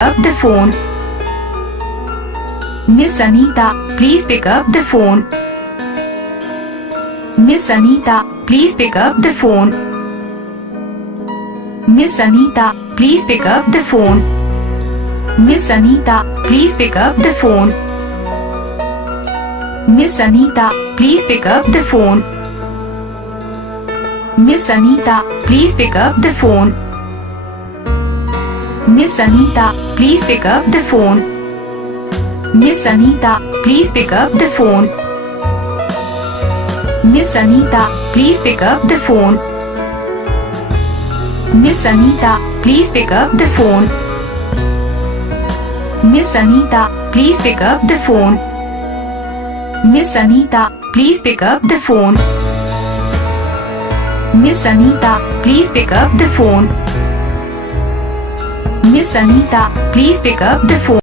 up the phone. Miss Anita, please pick up the phone. Miss Anita, please pick up the phone. Miss Anita, please pick up the phone. Miss Anita, please pick up the phone. Miss Anita, please pick up the phone. Miss Anita, please pick up the phone. Miss Anita, please pick up the phone. Miss Anita, please pick up the phone. Miss Anita, please pick up the phone. Miss Anita, please pick up the phone. Miss Anita, please pick up the phone. Miss Anita, please pick up the phone. Miss Anita, please pick up the phone. Miss Anita, please pick up the phone.